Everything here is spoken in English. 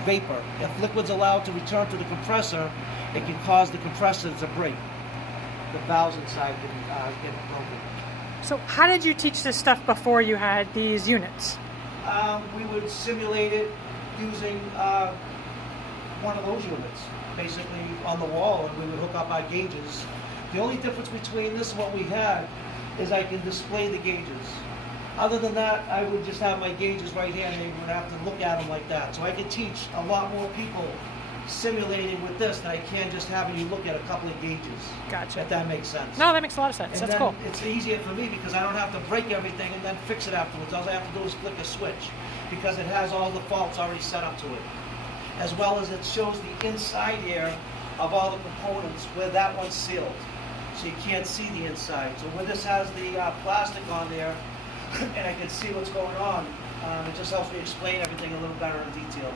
vapor. If liquid's allowed to return to the compressor, it can cause the compressor to break. The valves inside can get broken. So how did you teach this stuff before you had these units? We would simulate it using one of those units, basically on the wall, and we would hook up our gauges. The only difference between this and what we had is I can display the gauges. Other than that, I would just have my gauges right here, and they would have to look at them like that. So I could teach a lot more people simulating with this than I can just having you look at a couple of gauges. Gotcha. If that makes sense. No, that makes a lot of sense. And That's then cool. it's easier for me because I don't have to break everything and then fix it afterwards. All I have to do is flick a switch because it has all the faults already set up to it. As well as it shows the inside here of all the components where that one's sealed. So you can't see the inside. So where this has the plastic on there and I can see what's going on, it just helps me explain everything a little better in detail.